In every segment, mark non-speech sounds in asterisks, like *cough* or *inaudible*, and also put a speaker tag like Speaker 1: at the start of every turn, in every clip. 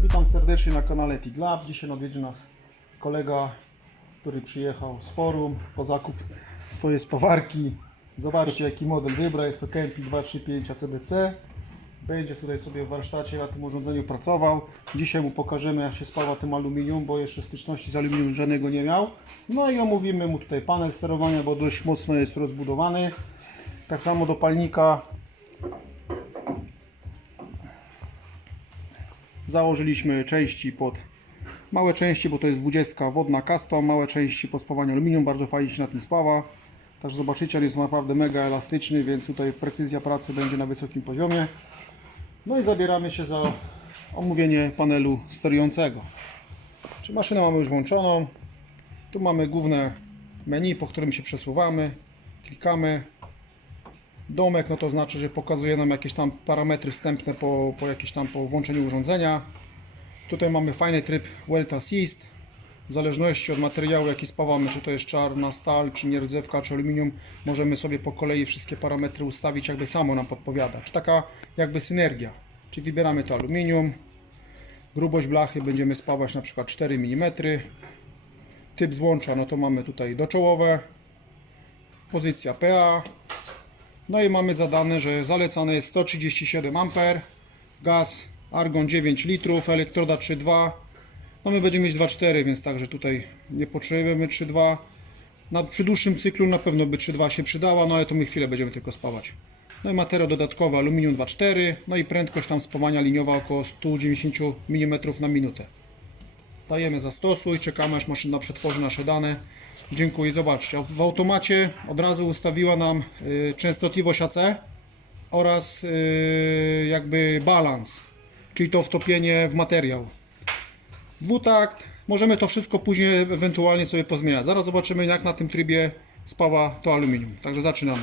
Speaker 1: witam serdecznie na kanale TIG Lab. Dzisiaj odwiedzi nas kolega, który przyjechał z forum po zakup swojej spawarki. Zobaczcie jaki model wybra, jest to Kempi 235 ACDC. Będzie tutaj sobie w warsztacie na tym urządzeniu pracował. Dzisiaj mu pokażemy jak się spawa tym aluminium, bo jeszcze styczności z aluminium żadnego nie miał. No i omówimy mu tutaj panel sterowania, bo dość mocno jest rozbudowany. Tak samo do palnika założyliśmy części pod małe części, bo to jest 20 wodna custom, małe części pod spawanie aluminium, bardzo fajnie się na tym spawa. Także zobaczycie, on jest naprawdę mega elastyczny, więc tutaj precyzja pracy będzie na wysokim poziomie. No i zabieramy się za omówienie panelu sterującego. Czy maszynę mamy już włączoną? Tu mamy główne menu, po którym się przesuwamy, klikamy. Domek, no to znaczy, że pokazuje nam jakieś tam parametry wstępne po, po jakieś tam po włączeniu urządzenia. Tutaj mamy fajny tryb Welt Assist. W zależności od materiału jaki spawamy, czy to jest czarna stal, czy nierdzewka, czy aluminium, możemy sobie po kolei wszystkie parametry ustawić, jakby samo nam podpowiada. Czy taka jakby synergia. Czyli wybieramy to aluminium, grubość blachy będziemy spawać na przykład 4 mm. Typ złącza, no to mamy tutaj doczołowe, pozycja PA, no i mamy zadane, że zalecane jest 137 A, gaz argon 9 litrów, elektroda 3,2. No my będziemy mieć 2,4, więc także tutaj nie potrzebujemy 3,2. Na, przy dłuższym cyklu na pewno by 3,2 się przydała, no ale to my chwilę będziemy tylko spawać. No i materiał dodatkowy aluminium 2,4, no i prędkość tam spawania liniowa około 190 mm na minutę. Dajemy zastosuj, czekamy aż maszyna przetworzy nasze dane. Dziękuję, zobaczcie. W automacie od razu ustawiła nam y, częstotliwość AC oraz y, jakby balans, czyli to wtopienie w materiał. Dwutakt, możemy to wszystko później ewentualnie sobie pozmieniać. Zaraz zobaczymy jak na tym trybie spawa to aluminium. Także zaczynamy.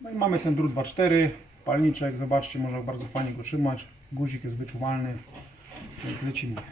Speaker 1: No i mamy ten drut 2.4, palniczek, zobaczcie, można bardzo fajnie go trzymać. Guzik jest wyczuwalny, więc lecimy.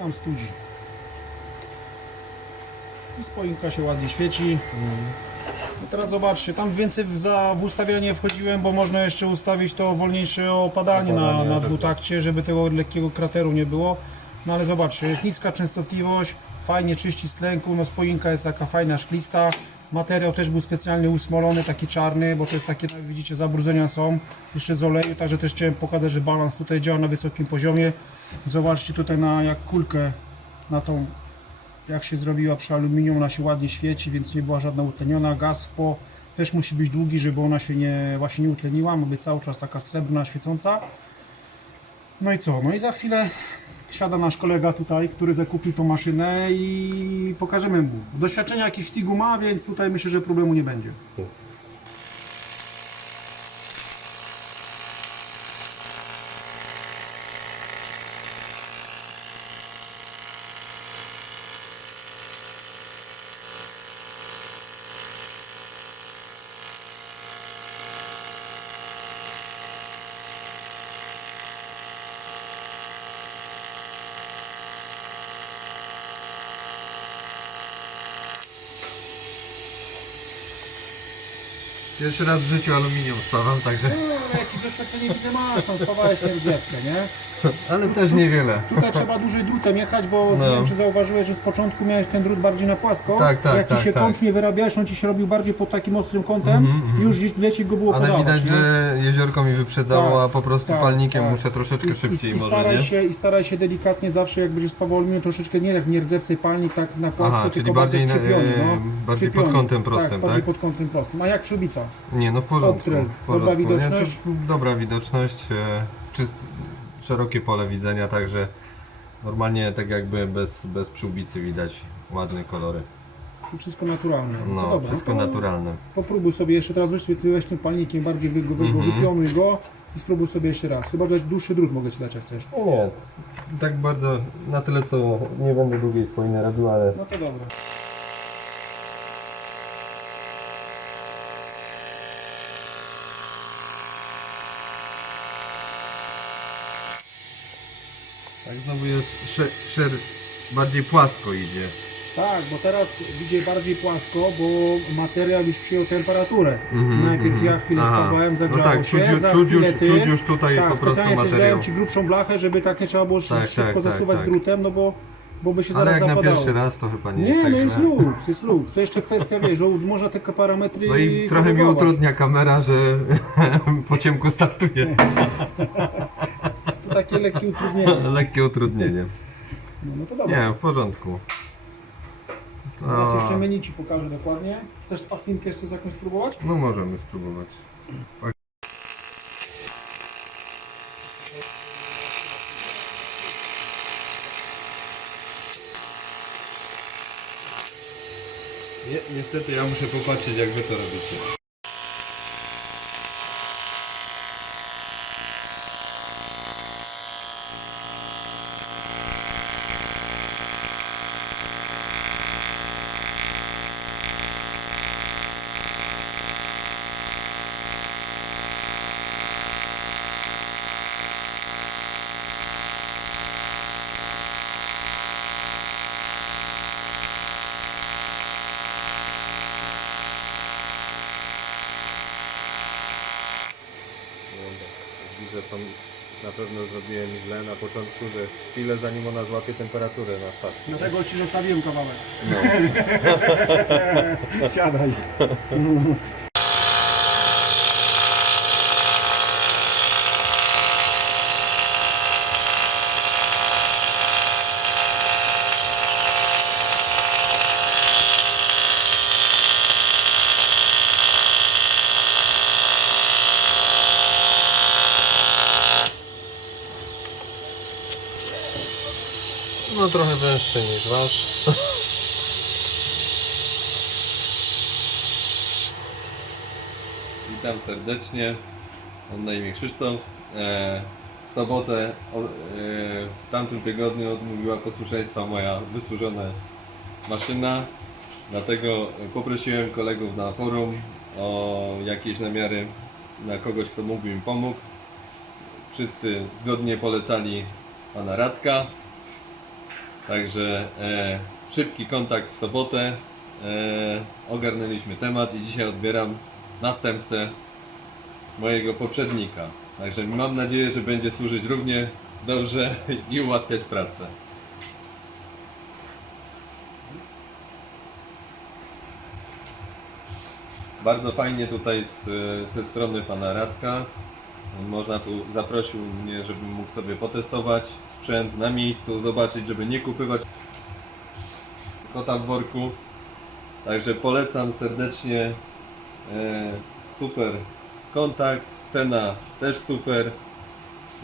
Speaker 1: Nam studzi. I spoinka się ładnie świeci. No teraz zobaczcie, tam więcej w, za, w ustawienie wchodziłem, bo można jeszcze ustawić to wolniejsze opadanie, na, na
Speaker 2: tak.
Speaker 1: dwutakcie, żeby tego lekkiego krateru nie było. No ale zobaczcie, jest niska częstotliwość, fajnie czyści z tlenku, no spoinka jest taka fajna, szklista. Materiał też był specjalnie usmolony, taki czarny, bo to jest takie, jak widzicie, zabrudzenia są jeszcze z oleju, także też chciałem pokazać, że balans tutaj działa na wysokim poziomie. Zobaczcie tutaj na jak kulkę, na tą jak się zrobiła przy aluminium, ona się ładnie świeci, więc nie była żadna utleniona. Gaz po też musi być długi, żeby ona się nie, właśnie nie utleniła, ma być cały czas taka srebrna, świecąca. No i co? No i za chwilę siada nasz kolega tutaj, który zakupił tą maszynę i pokażemy mu. Doświadczenia jakieś TIG-u ma, więc tutaj myślę, że problemu nie będzie.
Speaker 2: Pierwszy raz w życiu aluminium spawam, także
Speaker 1: jakieś doświadczenie widzę masz, tam spawałeś tę rdzewkę, nie?
Speaker 2: Ale też niewiele.
Speaker 1: Tutaj trzeba dłużej drutem jechać, bo
Speaker 2: No.
Speaker 1: nie wiem czy zauważyłeś, że z początku miałeś ten drut bardziej na płasko.
Speaker 2: Tak, tak,
Speaker 1: Jak ci
Speaker 2: tak,
Speaker 1: się
Speaker 2: tak.
Speaker 1: kąt nie wyrabiałeś, on ci się robił bardziej pod takim ostrym kątem i już gdzieś leci go było
Speaker 2: Ale
Speaker 1: podawać.
Speaker 2: widać,
Speaker 1: nie?
Speaker 2: że jeziorko mi wyprzedzało,
Speaker 1: Tak,
Speaker 2: a po prostu
Speaker 1: tak,
Speaker 2: palnikiem
Speaker 1: tak.
Speaker 2: muszę troszeczkę
Speaker 1: I,
Speaker 2: szybciej
Speaker 1: i, i
Speaker 2: może,
Speaker 1: staraj
Speaker 2: nie?
Speaker 1: się I staraj się delikatnie zawsze, jak będziesz aluminium, troszeczkę nie jak w nierdzewcej palnik, tak na płasko,
Speaker 2: Aha,
Speaker 1: tylko
Speaker 2: czyli bardziej na-
Speaker 1: krzepiony, no.
Speaker 2: e, bardziej pod kątem prostym,
Speaker 1: tak? bardziej
Speaker 2: tak?
Speaker 1: pod kątem prostym. A jak przyłbica?
Speaker 2: Nie, no w porządku.
Speaker 1: Obtryl. Dobra widoczność?
Speaker 2: Dobra widoczność, e, czyst, szerokie pole widzenia, także normalnie tak jakby bez, bez przyłbicy widać ładne kolory.
Speaker 1: Wszystko naturalne.
Speaker 2: No,
Speaker 1: dobra,
Speaker 2: wszystko
Speaker 1: to
Speaker 2: naturalne.
Speaker 1: Popróbuj sobie jeszcze raz, weź, sobie- weź tym palnikiem bardziej wy, wy,
Speaker 2: Mhm.
Speaker 1: wypionuj go i spróbuj sobie jeszcze raz. Chyba, że dłuższy drut mogę ci dać jak chcesz.
Speaker 2: Nie, tak bardzo na tyle co nie będę długiej spojny robił, ale
Speaker 1: No to dobra.
Speaker 2: Tak znowu jest szer, szer, bardziej płasko idzie.
Speaker 1: Tak, bo teraz idzie bardziej płasko, bo materiał już przyjął temperaturę.
Speaker 2: Mhm,
Speaker 1: Najpierw
Speaker 2: mhm.
Speaker 1: ja chwilę
Speaker 2: Aha.
Speaker 1: spawałem,
Speaker 2: No
Speaker 1: zagrzało
Speaker 2: tak,
Speaker 1: się,
Speaker 2: czuć już-
Speaker 1: za
Speaker 2: czuć
Speaker 1: chwilę
Speaker 2: już-
Speaker 1: ty.
Speaker 2: czuć już tutaj
Speaker 1: tak,
Speaker 2: po prostu
Speaker 1: specjalnie też
Speaker 2: materiał.
Speaker 1: dałem Ci grubszą blachę, żeby tak nie trzeba było
Speaker 2: Tak,
Speaker 1: szybko
Speaker 2: tak, tak,
Speaker 1: zasuwać
Speaker 2: tak.
Speaker 1: z drutem, no bo, bo by się
Speaker 2: Ale
Speaker 1: zaraz
Speaker 2: jak na
Speaker 1: zapadało.
Speaker 2: pierwszy raz to chyba nie,
Speaker 1: Nie,
Speaker 2: jest tak
Speaker 1: no jest
Speaker 2: źle.
Speaker 1: luks, jest. To jeszcze kwestia, wiesz, że można te parametry
Speaker 2: No i trochę mi
Speaker 1: korygować.
Speaker 2: utrudnia kamera, że *laughs* po ciemku startuje. *laughs*
Speaker 1: Takie lekkie utrudnienie. *laughs*
Speaker 2: Lekkie utrudnienie.
Speaker 1: No, no to dobra.
Speaker 2: Nie, w porządku.
Speaker 1: Zaraz
Speaker 2: To-
Speaker 1: jeszcze menu Ci pokażę dokładnie. Chcesz spawinkę jeszcze z jakąś spróbować?
Speaker 2: No możemy spróbować. Nie, niestety ja muszę popatrzeć jak wy to robicie. Widzę to na pewno zrobiłem źle na początku, że chwilę zanim ona złapie temperaturę na start.
Speaker 1: Dlatego Ci zostawiłem kawałek. *laughs* Siadaj. *laughs*
Speaker 2: No trochę węższy niż wasz. *laughs* Witam serdecznie. Mam na imię Krzysztof. E, w sobotę o, e, w tamtym tygodniu odmówiła posłuszeństwa moja wysłużona maszyna. Dlatego poprosiłem kolegów na forum o jakieś namiary na kogoś, kto mógłby mi pomóc. Wszyscy zgodnie polecali pana Radka. Także e, szybki kontakt w sobotę. E, ogarnęliśmy temat i dzisiaj odbieram następcę mojego poprzednika. Także mam nadzieję, że będzie służyć równie dobrze i ułatwiać pracę. Bardzo fajnie tutaj z, ze strony pana Radka. Można tu, zaprosił mnie, żebym mógł sobie potestować sprzęt na miejscu, zobaczyć, żeby nie kupywać kota w worku. Także polecam serdecznie. E, super kontakt, cena też super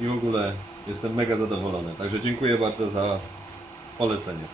Speaker 2: i w ogóle jestem mega zadowolony. Także dziękuję bardzo za polecenie.